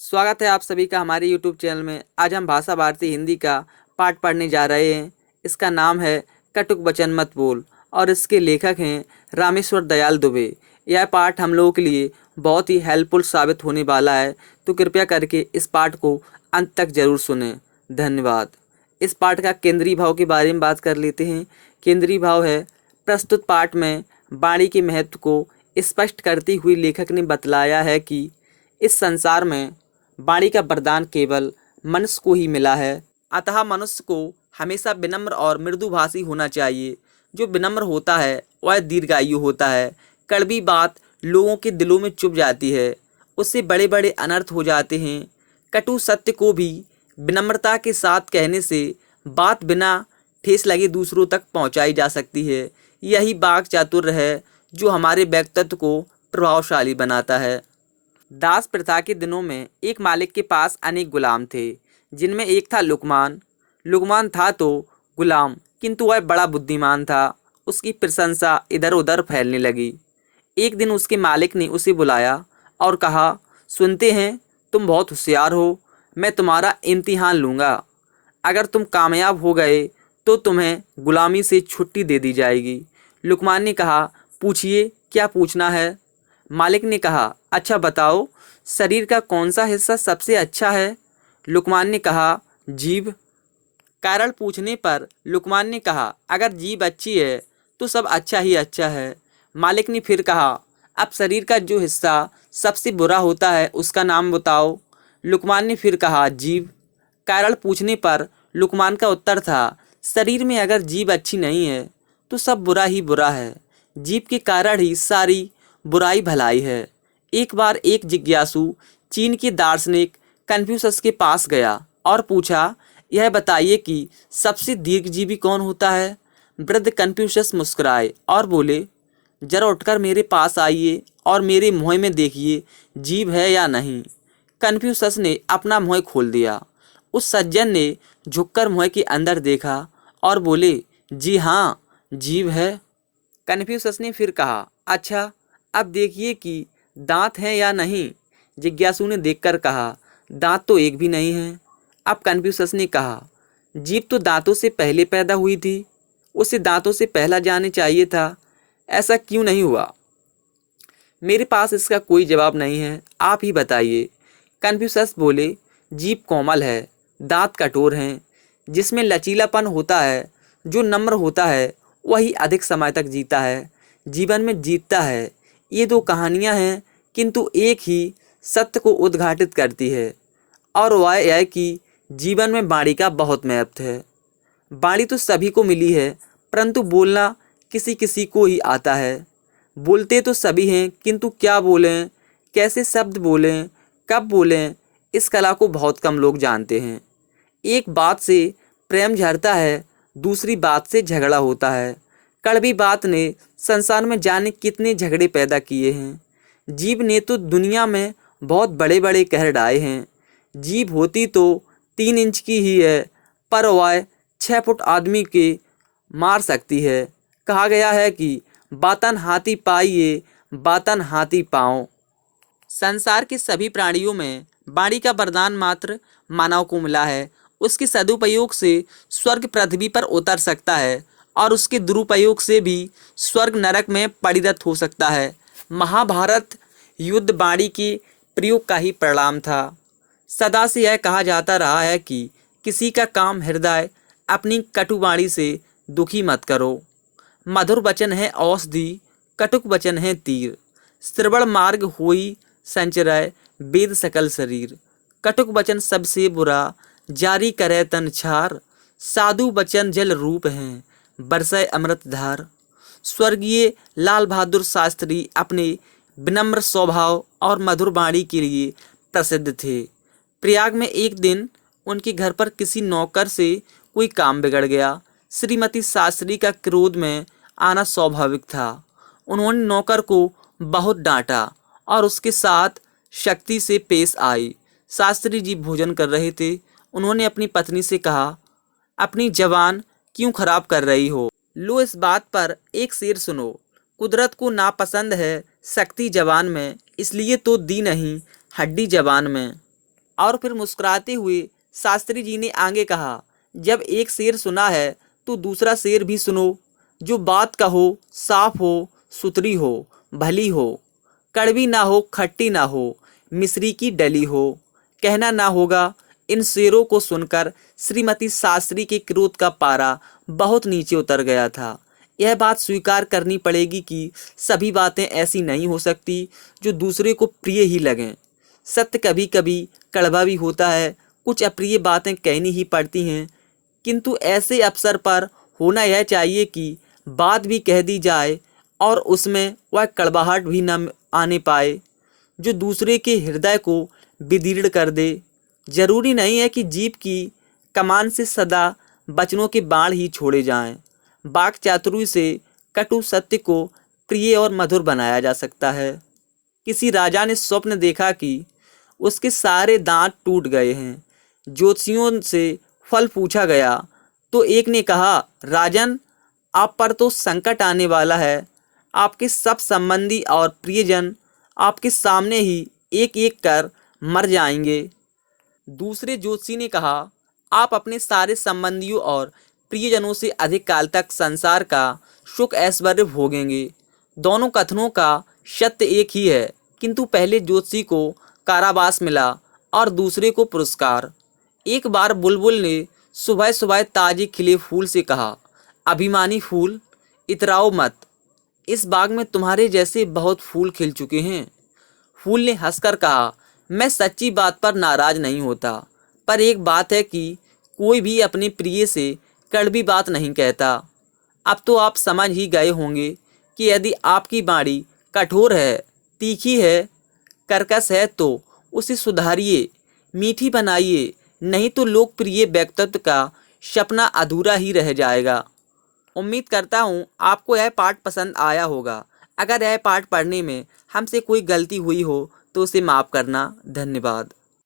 स्वागत है आप सभी का हमारे YouTube चैनल में। आज हम भाषा भारती हिंदी का पाठ पढ़ने जा रहे हैं। इसका नाम है कटुक वचन मत बोल और इसके लेखक हैं रामेश्वर दयाल दुबे। यह पाठ हम लोगों के लिए बहुत ही हेल्पफुल साबित होने वाला है, तो कृपया करके इस पाठ को अंत तक जरूर सुनें। धन्यवाद। इस पाठ का केंद्रीय भाव के बारे में बात कर लेते हैं। केंद्रीय भाव है, प्रस्तुत पाठ में वाणी के महत्व को स्पष्ट करते हुए लेखक ने बतलाया है कि इस संसार में वाणी का वरदान केवल मनुष्य को ही मिला है। अतः मनुष्य को हमेशा विनम्र और मृदुभाषी होना चाहिए। जो विनम्र होता है वह दीर्घायु होता है। कड़वी बात लोगों के दिलों में चुभ जाती है, उससे बड़े बड़े अनर्थ हो जाते हैं। कटु सत्य को भी विनम्रता के साथ कहने से बात बिना ठेस लगे दूसरों तक पहुंचाई जा सकती है। यही वाक् चातुर्य है जो हमारे व्यक्तित्व को प्रभावशाली बनाता है। दास प्रथा के दिनों में एक मालिक के पास अनेक गुलाम थे, जिनमें एक था लुकमान। लुकमान था तो गुलाम, किंतु वह बड़ा बुद्धिमान था। उसकी प्रशंसा इधर उधर फैलने लगी। एक दिन उसके मालिक ने उसे बुलाया और कहा, सुनते हैं तुम बहुत होशियार हो, मैं तुम्हारा इम्तिहान लूँगा। अगर तुम कामयाब हो गए तो तुम्हें गुलामी से छुट्टी दे दी जाएगी। लुकमान ने कहा, पूछिए क्या पूछना है। मालिक ने कहा, अच्छा बताओ, शरीर का कौन सा हिस्सा सबसे अच्छा है। लुकमान ने कहा, जीभ। कारण पूछने पर लुकमान ने कहा, अगर जीभ अच्छी है तो सब अच्छा ही अच्छा है। मालिक ने फिर कहा, अब शरीर का जो हिस्सा सबसे बुरा होता है उसका नाम बताओ। लुकमान ने फिर कहा, जीभ। कारण पूछने पर लुकमान का उत्तर था, शरीर में अगर जीभ अच्छी नहीं है तो सब बुरा ही बुरा है। जीभ के कारण ही सारी बुराई भलाई है। एक बार एक जिज्ञासु चीन के दार्शनिक कन्फ्यूशस के पास गया और पूछा, यह बताइए कि सबसे दीर्घजीवी कौन होता है। वृद्ध कन्फ्यूशस मुस्कुराए और बोले, जरा उठकर मेरे पास आइए और मेरे मुँह में देखिए जीभ है या नहीं। कन्फ्यूशस ने अपना मुँह खोल दिया। उस सज्जन ने झुककर मुँह के अंदर देखा और बोले, जी हाँ, जीभ है। कन्फ्यूशस ने फिर कहा, अच्छा अब देखिए कि दांत हैं या नहीं। जिज्ञासु ने देखकर कहा, दांत तो एक भी नहीं है। अब कन्फ्यूशस ने कहा, जीभ तो दांतों से पहले पैदा हुई थी, उसे दांतों से पहला जाने चाहिए था, ऐसा क्यों नहीं हुआ। मेरे पास इसका कोई जवाब नहीं है, आप ही बताइए। कन्फ्यूशस बोले, जीभ कोमल है, दांत कठोर हैं। जिसमें लचीलापन होता है, जो नम्र होता है, वही अधिक समय तक जीता है, जीवन में जीतता है। ये दो कहानियाँ हैं, किंतु एक ही सत्य को उद्घाटित करती है, और वह यह कि जीवन में वाणी का बहुत महत्व है। वाणी तो सभी को मिली है, परंतु बोलना किसी किसी को ही आता है। बोलते तो सभी हैं, किंतु क्या बोलें, कैसे शब्द बोलें, कब बोलें, इस कला को बहुत कम लोग जानते हैं। एक बात से प्रेम झरता है, दूसरी बात से झगड़ा होता है। कड़वी बात ने संसार में जाने कितने झगड़े पैदा किए हैं। जीभ ने तो दुनिया में बहुत बड़े बड़े कहर ढाए हैं। जीभ होती तो 3 इंच की ही है, पर वह 6 फुट आदमी के मार सकती है। कहा गया है कि बातन हाथी पाइए, बातन हाथी पाओ। संसार के सभी प्राणियों में वाणी का वरदान मात्र मानव को मिला है। उसके सदुपयोग से स्वर्ग पृथ्वी पर उतर सकता है और उसके दुरुपयोग से भी स्वर्ग नरक में परिणत हो सकता है। महाभारत युद्ध वाणी के प्रयोग का ही परिणाम था। सदा से यह कहा जाता रहा है कि किसी का काम हृदय, अपनी कटु वाणी से दुखी मत करो। मधुर वचन है औषधि, कटुक वचन है तीर। श्रवण मार्ग होई संचरय, वेद सकल शरीर। कटुक वचन सबसे बुरा, जारी करे तन छार। साधु वचन जल रूप हैं, बरसय अमृत धार। स्वर्गीय लाल बहादुर शास्त्री अपने विनम्र स्वभाव और मधुर वाणी के लिए प्रसिद्ध थे। प्रयाग में एक दिन उनके घर पर किसी नौकर से कोई काम बिगड़ गया। श्रीमती शास्त्री का क्रोध में आना स्वाभाविक था। उन्होंने नौकर को बहुत डांटा और उसके साथ सख्ती से पेश आई। शास्त्री जी भोजन कर रहे थे। उन्होंने अपनी पत्नी से कहा, अपनी जबान क्यों खराब कर रही हो। लो इस बात पर एक शेर सुनो। कुदरत को नापसंद है शक्ति जबान में, इसलिए तो दी नहीं हड्डी जबान में। और फिर मुस्कुराते हुए शास्त्री जी ने आगे कहा, जब एक शेर सुना है तो दूसरा शेर भी सुनो। जो बात कहो साफ हो, सुथरी हो, भली हो, कड़वी ना हो, खट्टी ना हो, मिश्री की डली हो। कहना ना होगा, इन शेरों को सुनकर श्रीमती शास्त्री के क्रोध का पारा बहुत नीचे उतर गया था। यह बात स्वीकार करनी पड़ेगी कि सभी बातें ऐसी नहीं हो सकती जो दूसरे को प्रिय ही लगें। सत्य कभी कभी कड़वा भी होता है, कुछ अप्रिय बातें कहनी ही पड़ती हैं, किंतु ऐसे अवसर पर होना यह चाहिए कि बात भी कह दी जाए और उसमें वह कड़वाहट भी न आने पाए जो दूसरे के हृदय को विदीर्ण कर दे। जरूरी नहीं है कि जीभ की कमान से सदा वचनों के बाण ही छोड़े जाएं। वाक चातुर्य से कटु सत्य को प्रिय और मधुर बनाया जा सकता है। किसी राजा ने स्वप्न देखा कि उसके सारे दांत टूट गए हैं। ज्योतिषियों से फल पूछा गया तो एक ने कहा, राजन, आप पर तो संकट आने वाला है। आपके सब संबंधी और प्रियजन आपके सामने ही एक एक कर मर जाएंगे। दूसरे ज्योतिषी ने कहा, आप अपने सारे संबंधियों और प्रियजनों से अधिक काल तक संसार का सुख ऐश्वर्य भोगेंगे। दोनों कथनों का सत्य एक ही है, किंतु पहले ज्योतिषी को कारावास मिला और दूसरे को पुरस्कार। एक बार बुलबुल ने सुबह सुबह ताजे खिले फूल से कहा, अभिमानी फूल, इतराओ मत, इस बाग में तुम्हारे जैसे बहुत फूल खिल चुके हैं। फूल ने हंसकर कहा, मैं सच्ची बात पर नाराज नहीं होता, पर एक बात है कि कोई भी अपने प्रिय से कड़वी बात नहीं कहता। अब तो आप समझ ही गए होंगे कि यदि आपकी बाणी कठोर है, तीखी है, कर्कश है तो उसे सुधारिए, मीठी बनाइए, नहीं तो लोकप्रिय व्यक्तित्व का सपना अधूरा ही रह जाएगा। उम्मीद करता हूँ आपको यह पाठ पसंद आया होगा। अगर यह पाठ पढ़ने में हमसे कोई गलती हुई हो तो उसे माफ़ करना। धन्यवाद।